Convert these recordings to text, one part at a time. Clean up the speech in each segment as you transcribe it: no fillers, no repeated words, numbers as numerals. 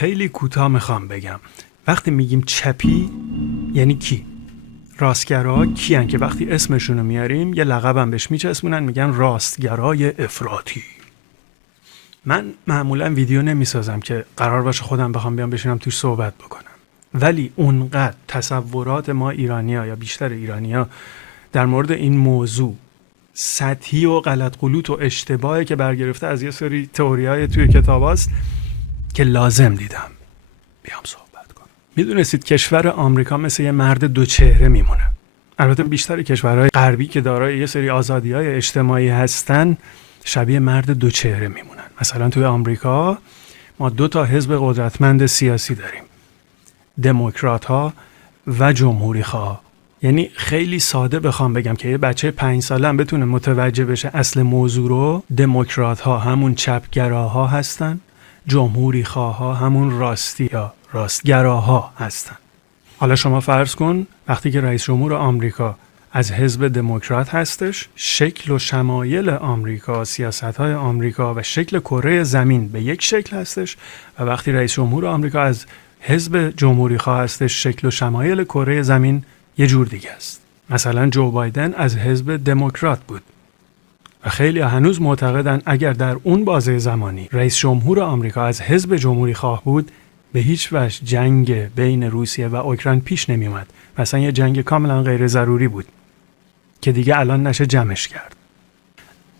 خیلی کوتاه میخوام بگم وقتی میگیم چپی یعنی کی؟ راستگراها کیان که وقتی اسمشونو میاریم یه لقبم بهش میچسبونن میگن راستگرای افراطی. من معمولا ویدیو نمیسازم که قرار باشه خودم بخوام بیام بشینم توش صحبت بکنم، ولی اونقدر تصورات ما ایرانی‌ها یا بیشتر ایرانی‌ها در مورد این موضوع سطحی و غلط غلوط و اشتباهی که برگرفته از یه سری تئوری‌های توی کتاباست که لازم دیدم بیام صحبت کنم. میدونستید کشور آمریکا مثل یه مرد دو چهره میمونه؟ البته بیشتر کشورهای غربی که دارای یه سری آزادی‌های اجتماعی هستن شبیه مرد دو چهره میمونن. مثلا توی آمریکا ما 2 تا حزب قدرتمند سیاسی داریم، دموکرات‌ها و جمهوری‌خواه. یعنی خیلی ساده بخوام بگم که یه بچه 5 ساله هم بتونه متوجه بشه اصل موضوع رو، دموکرات‌ها همون چپگراها هستن، جمهوری‌خواها همون راستی یا راستگراها هستن. حالا شما فرض کن وقتی که رئیس جمهور آمریکا از حزب دموکرات هستش، شکل و شمایل آمریکا، سیاست‌های آمریکا و شکل کره زمین به یک شکل هستش، و وقتی رئیس جمهور آمریکا از حزب جمهوری‌خواه هستش، شکل و شمایل کره زمین یه جور دیگه است. مثلا جو بایدن از حزب دموکرات بود و خیلی هنوز معتقدن اگر در اون بازه زمانی رئیس جمهور آمریکا از حزب جمهوری‌خواه بود به هیچ وجه جنگ بین روسیه و اوکراین پیش نمی اومد. مثلا یه جنگ کاملا غیر ضروری بود که دیگه الان نشه جمعش کرد.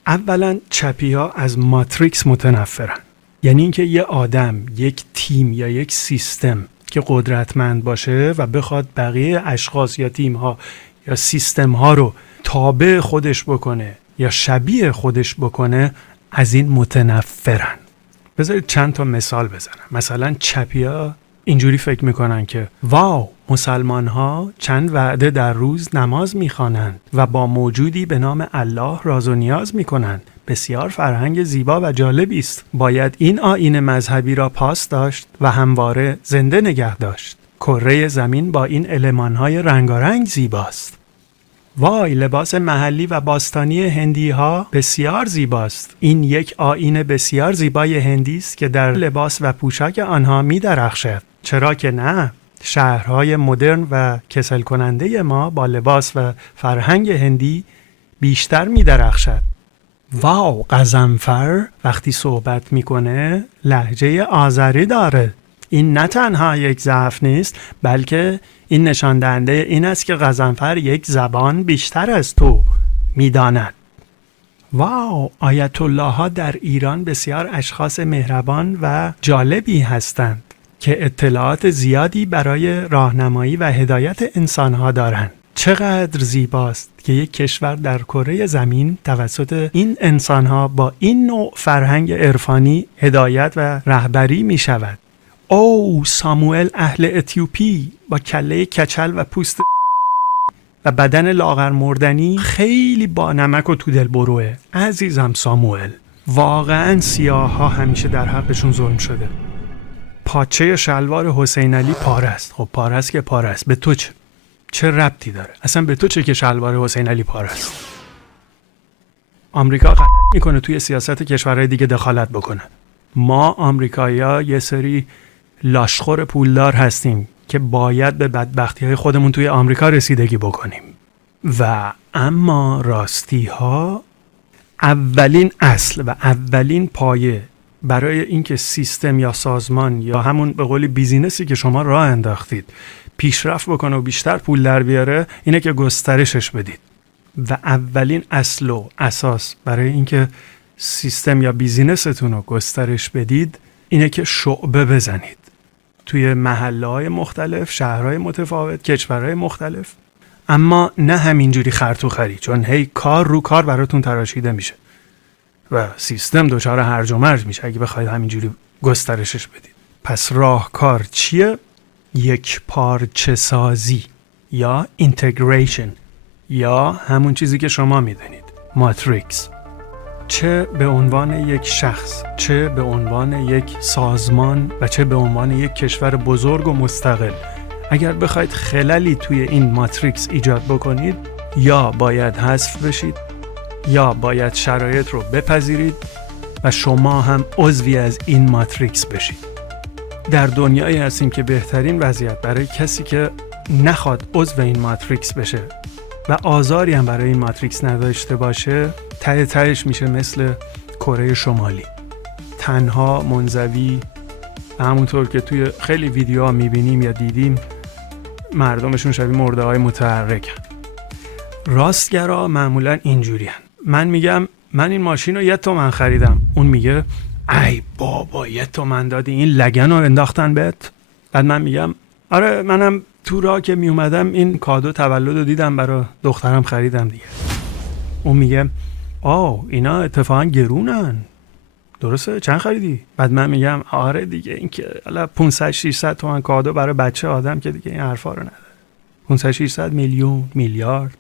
اولا چپی‌ها از ماتریکس متنفرن، یعنی اینکه یه آدم، یک تیم یا یک سیستم که قدرتمند باشه و بخواد بقیه اشخاص یا تیم‌ها یا سیستم‌ها رو تابع خودش بکنه یا شبیه خودش بکنه، از این متنفرن. بذارید چند تا مثال بزنم. مثلا چپی‌ها اینجوری فکر میکنن که واو، مسلمان‌ها چند وعده در روز نماز میخوانند و با موجودی به نام الله راز و نیاز میکنند. بسیار فرهنگ زیبا و جالبی است. باید این آیین مذهبی را پاس داشت و همواره زنده نگه داشت. کره زمین با این المان‌های رنگارنگ زیباست. وای، لباس محلی و باستانی هندی ها بسیار زیباست. این یک آیین بسیار زیبای هندی است که در لباس و پوشاک آنها می درخشد. چرا که نه؟ شهرهای مدرن و کسل کننده ما با لباس و فرهنگ هندی بیشتر می درخشد. واو، غضنفر وقتی صحبت میکنه لهجه آذری داره. این نه تنها یک ضعف نیست، بلکه این نشان دهنده این است که غضنفر یک زبان بیشتر از تو میداند. واو، آیت الله ها در ایران بسیار اشخاص مهربان و جالبی هستند که اطلاعات زیادی برای راهنمایی و هدایت انسانها دارند. چقدر زیباست که یک کشور در کره زمین توسط این انسانها با این نوع فرهنگ عرفانی هدایت و رهبری می شود. او ساموئل اهل اتیوپی با کله کچل و پوست و بدن لاغر مردنی خیلی با نمک و تو دل بروه. عزیزم ساموئل، واقعا سیاه ها همیشه در حقشون ظلم شده. پاچه شلوار حسین علی پاره است. خب پاره است که پاره است، به تو چه ربطی داره؟ اصلا به تو چه که شلوار حسین علی پاره است؟ آمریکا غلط میکنه توی سیاست کشورهای دیگه دخالت بکنه. ما آمریکایی‌ها یه سری لاشخور پولدار هستیم که باید به بدبختی‌های خودمون توی آمریکا رسیدگی بکنیم. و اما راستی‌ها اولین اصل و اولین پایه برای اینکه سیستم یا سازمان یا همون به قولی بیزینسی که شما راه انداختید پیشرفت بکنه و بیشتر پول در بیاره، اینه که گسترشش بدید. و اولین اصل و اساس برای اینکه سیستم یا بیزینستون رو گسترش بدید اینه که شعبه بزنید توی محله‌های مختلف، شهرهای متفاوت، کشورهای مختلف. اما نه همینجوری خرطوخری، چون هی کار رو کار براتون تراشیده میشه و سیستم دچار هرج و مرج میشه اگه بخواید همینجوری گسترشش بدید. پس راهکار چیه؟ یک پارچه سازی یا اینتگریشن یا همون چیزی که شما میدونید، ماتریکس. چه به عنوان یک شخص، چه به عنوان یک سازمان و چه به عنوان یک کشور بزرگ و مستقل، اگر بخواید خللی توی این ماتریکس ایجاد بکنید، یا باید حذف بشید یا باید شرایط رو بپذیرید و شما هم عضوی از این ماتریکس بشید. در دنیایی هستیم که بهترین وضعیت برای کسی که نخواد عضو این ماتریکس بشه و آزاری هم برای این ماتریکس نداشته باشه، ته تهش میشه مثل کره شمالی، تنها، منزوی، همونطور که توی خیلی ویدیوها میبینیم یا دیدیم مردمشون شبیه مرده های متحرکن. راستگرا معمولا اینجورین. من میگم من این ماشین رو 1 تومن خریدم، اون میگه ای بابا 1 تومن دادی، این لگن رو انداختن بهت. بعد من میگم آره منم تو راه که میومدم این کادو تولد رو دیدم برای دخترم خریدم دیگه. اون میگه اینا اتفاقا گرونن، درسته چند خریدی؟ بعد من میگم آره دیگه این که حالا 500 600 تومن کادو برای بچه آدم که دیگه این حرفا رو نداره. 500 600 میلیون میلیارد.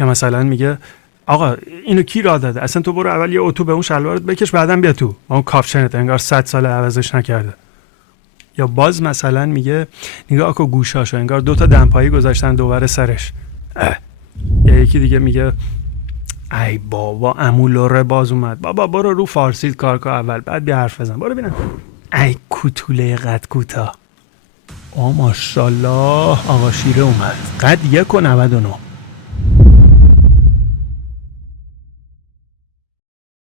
یا مثلا میگه آقا اینو کی راه داده؟ اصلا تو برو اول یه اتو به اون شلوارت بکش بعدم بیا تو. اون کاپشنت انگار 100 سال عوضش نکرده. یا باز مثلا میگه نگاه کن گوشاشو انگار 2 تا دمپایی گذاشتن دوباره سرش. یا یکی دیگه میگه ای بابا امولوره باز اومد. بابا برو رو فارسی کار کن اول بعد بیا حرف بزن. برو ببینم. ای کوتوله قد کوتا. ماشاءالله آقا شیره اومد. قد 1.99.